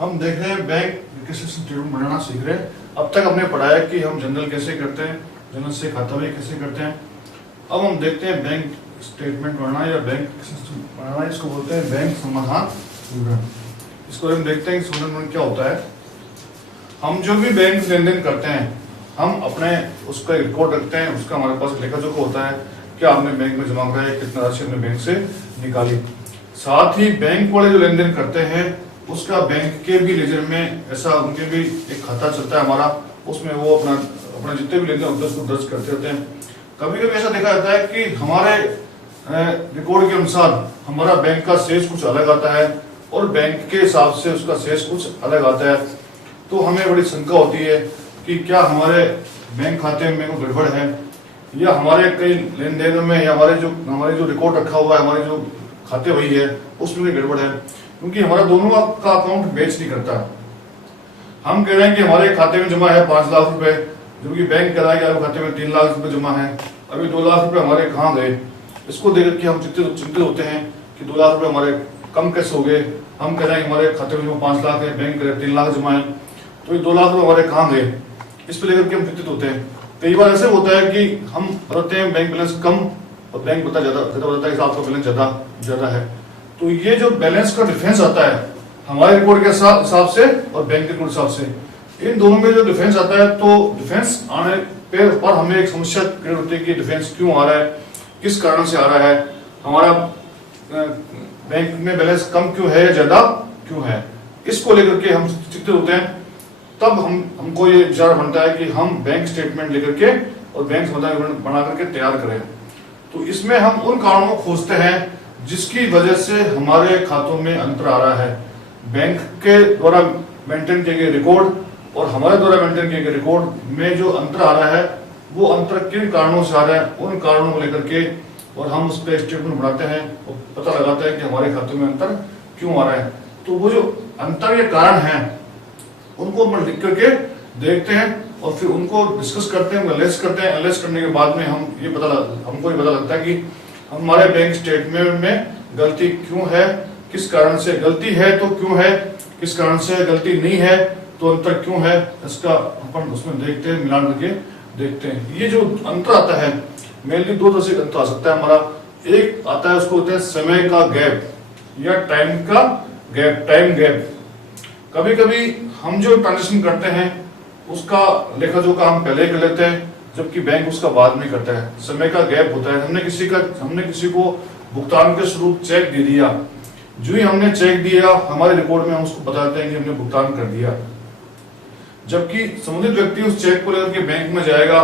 हम देख रहे हैं बैंक कैसे स्टेटमेंट बनाना सीख रहे हैं। अब तक हमने पढ़ा है कि हम जनरल कैसे करते हैं, जनरल से खाता बही कैसे करते हैं। अब हम देखते हैं बैंक स्टेटमेंट बनाना या बैंक बनाना, इसको बोलते हैं बैंक समाधान विवरण। इसको हम देखते हैं कि समाधान क्या होता है। हम जो भी बैंक लेन देन करते हैं हम अपने उसका रिकॉर्ड रखते हैं, उसका हमारे पास लेखा जोखा होता है, क्या आपने बैंक में जमा कराया, कितना राशि हमने बैंक से निकाली। साथ ही बैंक वाले जो लेन देन करते हैं उसका बैंक के भी लेजर में ऐसा उनके भी एक खाता चलता है हमारा, उसमें वो अपना जितने भी लेन देन होते हैं उसको दर्ज करते रहते हैं। कभी कभी ऐसा देखा जाता है कि हमारे रिकॉर्ड के अनुसार हमारा बैंक का शेष कुछ अलग आता है और बैंक के हिसाब से उसका शेष कुछ अलग आता है। तो हमें बड़ी शंका होती है कि क्या हमारे बैंक खाते में कोई गड़बड़ है या हमारे कई लेन देन में या हमारे जो रिकॉर्ड रखा हुआ है, हमारे जो खाते वही है उसमें कोई गड़बड़ है, क्योंकि हमारा दोनों का अकाउंट मैच नहीं करता। हम कह रहे हैं कि हमारे खाते में जमा है 5 लाख रुपए, जबकि बैंक कह रहा है कि आपके खाते में 3 लाख रुपए जमा है। अभी 2 लाख रुपए हमारे कहाँ गए, इसको देख के हम चिंतित होते हैं कि 2 लाख रुपए हमारे कम कैसे हो गए। हम कह रहे हैं कि हमारे खाते में जो 5 लाख है, बैंक कह रहे 3 लाख जमा है, तो ये 2 लाख रुपए हमारे कहाँ गए, इस पर लेकर के हम चिंतित होते हैं। कई बार ऐसे होता है कि हम बताते हैं बैंक बैलेंस कम और बैंक बता ज्यादा बताता है कि आपका बैलेंस ज्यादा है। तो ये जो बैलेंस का डिफरेंस आता है हमारे रिकॉर्ड के हिसाब से और बैंक के रिकॉर्ड हिसाब से, इन दोनों में जो डिफरेंस आता है, तो डिफरेंस आने पर हमें एक समस्या क्रिएट होती है कि डिफरेंस क्यों आ रहा है, किस कारण से आ रहा है, हमारा बैंक में बैलेंस कम क्यों है या ज्यादा क्यों है, इसको लेकर के हम चिंतित होते हैं। तब हमको ये विचार बनता है कि हम बैंक स्टेटमेंट लेकर के और बैंक समाधान विवरण बना करके तैयार करें। तो इसमें हम उन कारणों को खोजते हैं जिसकी वजह से हमारे खातों में अंतर आ रहा है। बैंक के द्वारा मेंटेन किए गए रिकॉर्ड और हमारे द्वारा मेंटेन किए गए रिकॉर्ड में जो अंतर आ रहा है वो अंतर किन कारणों से आ रहा है, उन कारणों को लेकर के और हम उस पर स्टेटमेंट बनाते हैं और पता लगाते हैं कि हमारे खातों में अंतर क्यों आ रहा है। तो वो जो अंतर के कारण है उनको हम लिख करके देखते हैं और फिर उनको डिस्कस करते हैं, एनालाइज करते हैं। एनालाइज करने के बाद में हमको ये पता लगता है कि हमारे बैंक स्टेटमेंट में गलती क्यों है, किस कारण से गलती है तो क्यों है, किस कारण से गलती नहीं है तो अंतर क्यों है, इसका अपन उसमें देखते हैं, मिलान करके देखते हैं। ये जो अंतर आता है मेनली 2 तरह से अंतर आ सकता है हमारा। एक आता है उसको होता है समय का गैप या टाइम का गैप, टाइम गैप। कभी कभी हम जो ट्रांजेक्शन करते हैं उसका लेखा जोखा हम पहले कर लेते हैं जबकि बैंक उसका बाद में करता है। समय का गैप होता है। हमने किसी को भुगतान के स्वरूप चेक दे दिया, जो ही हमने चेक दिया हमारे रिकॉर्ड में हम उसको बताते हैं कि हमने भुगतान कर दिया, जबकि संबंधित व्यक्ति उस चेक को लेकर के बैंक में जाएगा,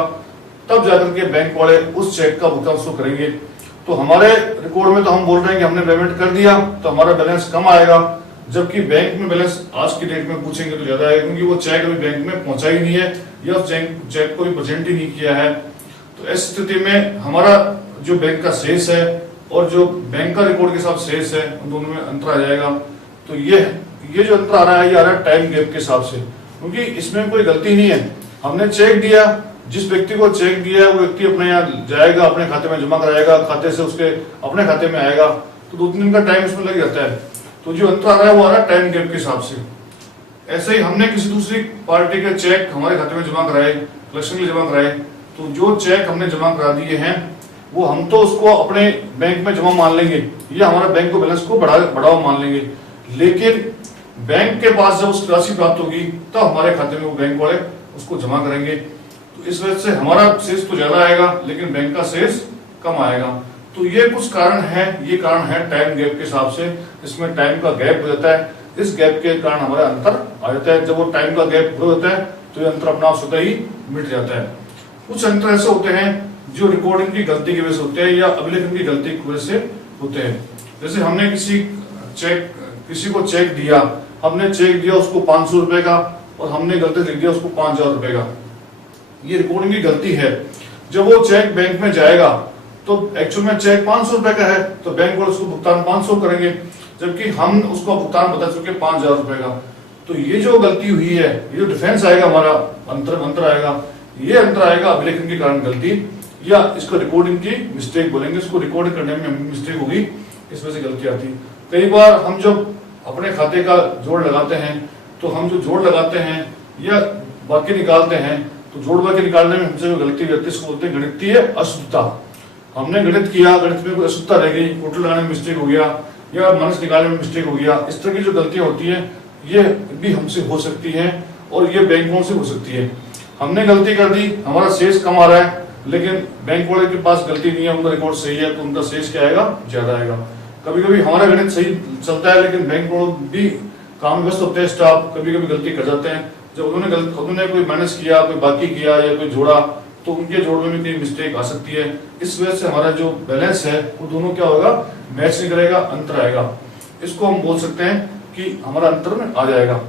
तब जाकर के बैंक वाले उस चेक का भुगतान उसको करेंगे। तो हमारे रिकॉर्ड में तो हम बोल रहे हैं कि हमने पेमेंट कर दिया तो हमारा बैलेंस कम आएगा, जबकि बैंक में बैलेंस आज की डेट में पूछेंगे तो ज्यादा है, क्योंकि वो चेक अभी बैंक में पहुंचा ही नहीं है या उस चेक को भी प्रेजेंट ही नहीं किया है। तो इस स्थिति में हमारा जो बैंक का शेष है और जो बैंक का रिकॉर्ड के साथ शेष है उन दोनों में अंतर आ जाएगा। तो ये जो अंतर आ रहा है ये आ रहा है टाइम गैप के हिसाब से, क्योंकि इसमें कोई गलती नहीं है। हमने चेक दिया, जिस व्यक्ति को चेक दिया है वो व्यक्ति अपने यहाँ जाएगा, अपने खाते में जमा कराएगा, खाते से उसके अपने खाते में आएगा, तो 2-3 दिन का टाइम इसमें लग जाता है। तो जो अंतर आ रहा है वो आ रहा है टाइम गैप के हिसाब से। ऐसे ही हमने किसी दूसरी पार्टी के चेक हमारे खाते में जमा कराए, कलेक्शन के लिए जमा कराए, तो जो चेक हमने जमा करा दिए हैं वो हम तो उसको अपने बैंक में जमा मान लेंगे या हमारा बैंक को बैलेंस को बढ़ावा मान लेंगे, लेकिन बैंक के पास जब उसकी राशि प्राप्त होगी तब हमारे खाते में वो बैंक वाले उसको जमा करेंगे। तो इस वजह से हमारा शेष तो ज्यादा आएगा लेकिन बैंक का शेष कम आएगा। तो ये कुछ कारण है, ये कारण है टाइम गैप के हिसाब से। इसमें टाइम का गैप हो जाता है, इस गैप के कारण हमारा अंतर आ जाता है। जब वो टाइम का गैप हो जाता है तो ये अंतर अपना स्वतः ही मिट जाता है। कुछ अंतर ऐसे होते हैं जो रिकॉर्डिंग की गलती की वजह से होते हैं या अभिलेखन की गलती की वजह से होते हैं। जैसे हमने किसी को चेक दिया, हमने चेक दिया उसको 500 रुपए का और हमने गलती से लिख दिया उसको 5000 रुपए का, ये रिकॉर्डिंग की गलती है। जब वो चेक बैंक में जाएगा तो एक्चुअल में चेक 500 रुपए का है तो बैंक वाले उसको भुगतान 500 करेंगे, जबकि हम उसको भुगतान बता चुके 5000 रुपए का। तो ये जो गलती हुई है, ये जो डिफरेंस आएगा हमारा अंतर आएगा, ये अंतर आएगा अभिलेखन के कारण गलती या इसको रिकॉर्डिंग की मिस्टेक बोलेंगे, इसको रिकॉर्ड करने में मिस्टेक होगी, इस वजह से गलती आती। कई बार हम जब अपने खाते का जोड़ लगाते हैं तो हम जो जोड़ लगाते हैं या बाकी निकालते हैं, तो जोड़ बाकी निकालने में हमसे जो गलती रहती है इसको बोलते हैं गणितीय अशुद्धता। हमने गणित किया, गणित में कोई अशुद्धता रह गई, टोटल लगाने में मिस्टेक हो गया या माइनस निकालने में मिस्टेक हो गया, इस तरह की जो गलतियां होती हैं ये भी हमसे हो सकती हैं और ये बैंकों से हो सकती है। हमने गलती कर दी, हमारा शेष कम आ रहा है, लेकिन बैंक वाले के पास गलती नहीं है, उनका रिकॉर्ड सही है, तो उनका शेष क्या आएगा, ज्यादा आएगा। कभी कभी हमारा गणित सही चलता है लेकिन बैंक वालों भी काम व्यस्त होते हैं, स्टाफ कभी कभी गलती कर जाते हैं। जब उन्होंने कोई माइनस किया, कोई बाकी किया या कोई जोड़ा, तो उनके जोड़ने में कोई मिस्टेक आ सकती है। इस वजह से हमारा जो बैलेंस है वो दोनों क्या होगा, मैच नहीं करेगा, अंतर आएगा। इसको हम बोल सकते हैं कि हमारा अंतर में आ जाएगा।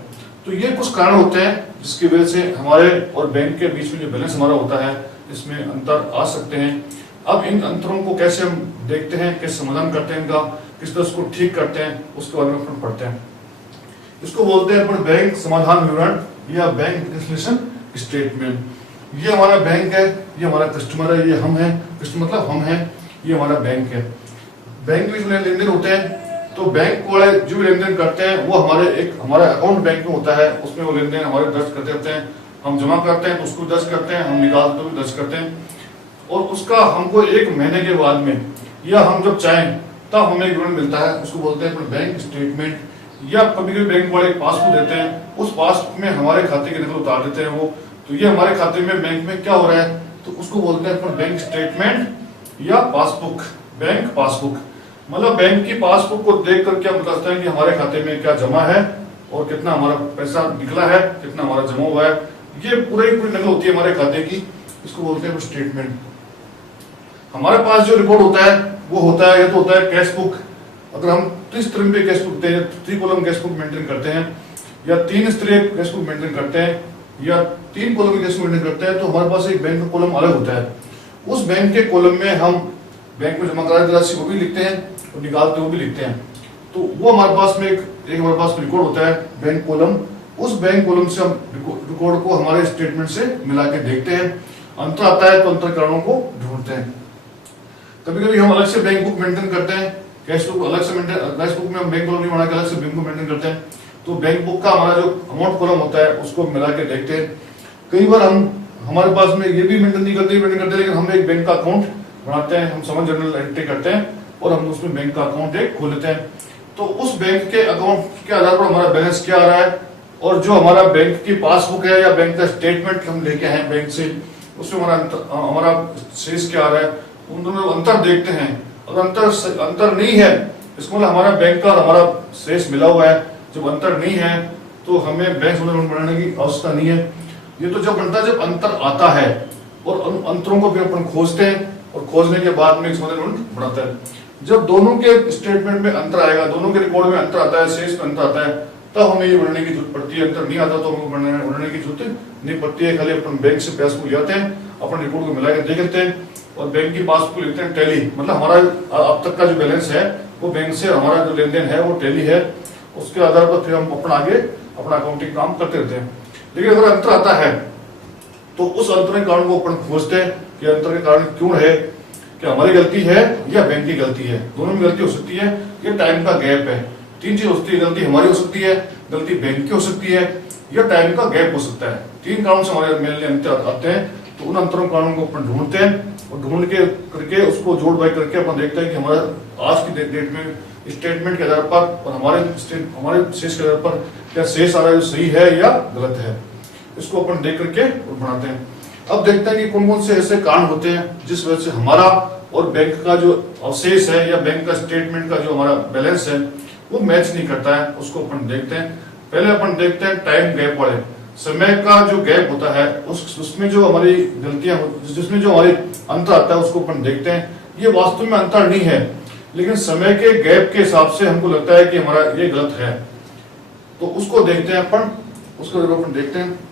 तो ये कुछ कारण होते हैं जिसकी वजह से हमारे और बैंक के बीच में जो बैलेंस हमारा होता है इसमें अंतर आ सकते हैं। अब इन अंतरों को कैसे हम देखते हैं, कैसे समाधान करते हैं इनका, किस तरह उसको ठीक करते हैं, उसके बारे में अपन पढ़ते हैं। इसको बोलते हैं अपन बैंक समाधान विवरण या बैंक रिकंसिलिएशन स्टेटमेंट। ये हमारा बैंक है, ये हमारा कस्टमर है, ये हम है, कस्टमर मतलब हम है, ये हमारा बैंक है। बैंक में जो लेन देन होते हैं, तो बैंक वाले जो लेन देन करते हैं वो हमारा अकाउंट बैंक में होता है, उसमें वो लेन देन हमारे दर्ज करते रहते हैं। हम जमा करते हैं तो उसको दर्ज करते हैं, हम निकालते तो भी दर्ज करते हैं, और उसका हमको 1 महीने के बाद में या हम जब चाहें तब हमें विवरण मिलता है, उसको बोलते हैं अपन बैंक स्टेटमेंट। या कभी कभी बैंक वाले पासबुक देते हैं, उस पासबुक में हमारे खाते की नकल उतार देते हैं वो, तो ये हमारे खाते में बैंक में क्या हो रहा है, तो उसको बोलते हैं अपन बैंक स्टेटमेंट या पासबुक। बैंक पासबुक मतलब बैंक की पासबुक को देख कर क्या बताता है कि हमारे खाते में क्या जमा है और कितना हमारा पैसा निकला है, कितना हमारा जमा हुआ है, ये पूरी नकल होती है हमारे खाते की, इसको बोलते हैं स्टेटमेंट। हमारे पास जो रिकॉर्ड होता है वो होता है, या तो होता है कैश बुक। अगर हम 3 स्तरीय पे cash book 3 column cash book maintain करते हैं, या 3 स्तरीय कैश बुक मेंटेन करते हैं, या 3 कॉलम कैश बुक मेंटेन करते हैं, तो हमारे पास एक बैंक का कॉलम अलग होता है। उस बैंक के कॉलम में हम बैंक में जमा कराने राशि वो भी लिखते हैं और निकालते हुए भी लिखते हैं। तो वो हमारे पास में एक हमारे पास रिकॉर्ड होता है बैंक कॉलम। उस बैंक कॉलम से हम रिकॉर्ड को हमारे स्टेटमेंट से मिला के देखते हैं, अंतर आता है तो अंतर कारणों को ढूंढते हैं। कभी कभी हम अलग से बैंक बुक मेंटेन करते हैं, कैश बुक अलग से कैश बुक में हम बैंक कॉलम नहीं बना के अलग से बैंक बुक मेंटेन करते हैं, तो बैंक बुक का हमारा जो अमाउंट कॉलम होता है उसको मिला के देखते हैं। कई बार हमारे पास में ये भी मेंटेन नहीं करते लेकिन हम एक बैंक का अकाउंट बनाते हैं, हम समन जनरल एंट्री करते हैं और हम उसमें बैंक का अकाउंट एक खोल लेते हैं। तो उस बैंक के अकाउंट के आधार पर हमारा बैलेंस क्या आ रहा है, और जो हमारा बैंक की पासबुक है या बैंक का स्टेटमेंट हम लेके हैं बैंक से, उसमें हमारा शेष क्या आ रहा है, उन दोनों में अंतर देखते हैं। अगर अंतर नहीं है, इसको मतलब हमारा बैंक का और हमारा शेष मिला हुआ है। जब अंतर नहीं है तो हमें बैंक समाधान बनाने की आवश्यकता नहीं है। ये तो जब बनता है जब अंतर आता है, और उन अंतरों को फिर अपन खोजते हैं, और खोजने के बाद में समाधान बनाता है। जब दोनों के स्टेटमेंट में अंतर आएगा, दोनों के रिकॉर्ड में अंतर आता है, शेष में अंतर आता है, तब हमें ये बढ़ने की जरूरत पड़ती है। अंतर नहीं आता तो हमको बढ़ने की जरूरत नहीं पड़ती है। खाली अपन बैंक से पासबुक ले आते हैं, अपन रिकॉर्ड को मिला के देख लेते हैं, और बैंक की पासबुक लिखते हैं टैली, मतलब हमारा अब तक का जो बैलेंस है वो बैंक से हमारा जो लेन देन है वो टैली है। उसके आधार पर फिर हम अपना अकाउंटिंग काम करते रहते हैं। लेकिन अगर अंतर आता है तो उस अंतर के कारण को अपन खोजते हैं कि अंतर के कारण क्यों है, कि हमारी गलती है या बैंक की गलती है। दोनों में गलती हो सकती है, ये टाइम का गैप है। 3 चीज हो सकती है, गलती हमारी हो सकती है, गलती बैंक की हो सकती है, या टाइम का गैप हो सकता है। 3 कारण से हमारे मेल में अंतर आते हैं। तो उन अंतरों कारणों को अपन ढूंढते हैं, और ढूंढ के करके उसको जोड़ बाई करके अपन देखते हैं कि हमारा आज की डेट में स्टेटमेंट के आधार पर और हमारे शेष के आधार पर क्या शेष आ रहा है जो सही है या गलत है, इसको अपन देख करके बनाते हैं। अब देखते हैं कि कौन कौन से ऐसे कारण होते हैं जिस वजह से हमारा और बैंक का जो अवशेष है या बैंक का स्टेटमेंट का जो हमारा बैलेंस है वो मैच नहीं करता है। उसको अपन देखते हैं। पहले अपन देखते हैं टाइम गैप वाले, समय का जो गैप होता है उसमें जो हमारी गलतियां, जिसमें जो हमारी अंतर आता है उसको अपन देखते हैं। ये वास्तव में अंतर नहीं है, लेकिन समय के गैप के हिसाब से हमको लगता है कि हमारा ये गलत है, तो उसको देखते हैं अपन। उसको जब अपन देखते हैं